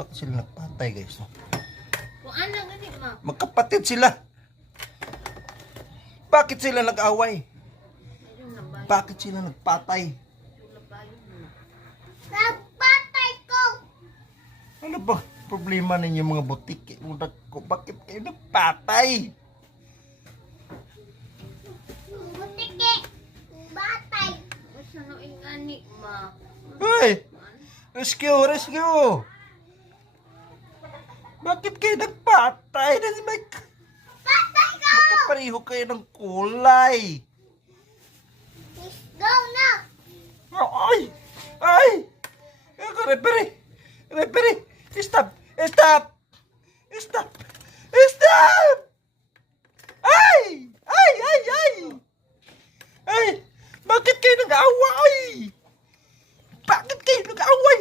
Bakit sila nagpatay, guys? No? Kung ano gani ma. Magkapatid sila. Bakit sila nag-away? Ayun na ba? Bakit sila nagpatay? Ayun na ba yun? Nagpatay ko! Ano ba problema ninyo mga butik? Bakit kayo nagpatay? Butike! Batay! Asa no ingani ma. Hoy! Rescue! Rescue! Bakit kayo nagpatay? Patay ko! Magkapareho kayo ng kulay. Let's go na! Ay! Ay! Ako, referee! Referee! Stop! Stop! Stop! Stop! Ay! Ay! Ay! Ay! Ay! Bakit kayo nag-away? Bakit kayo nag-away?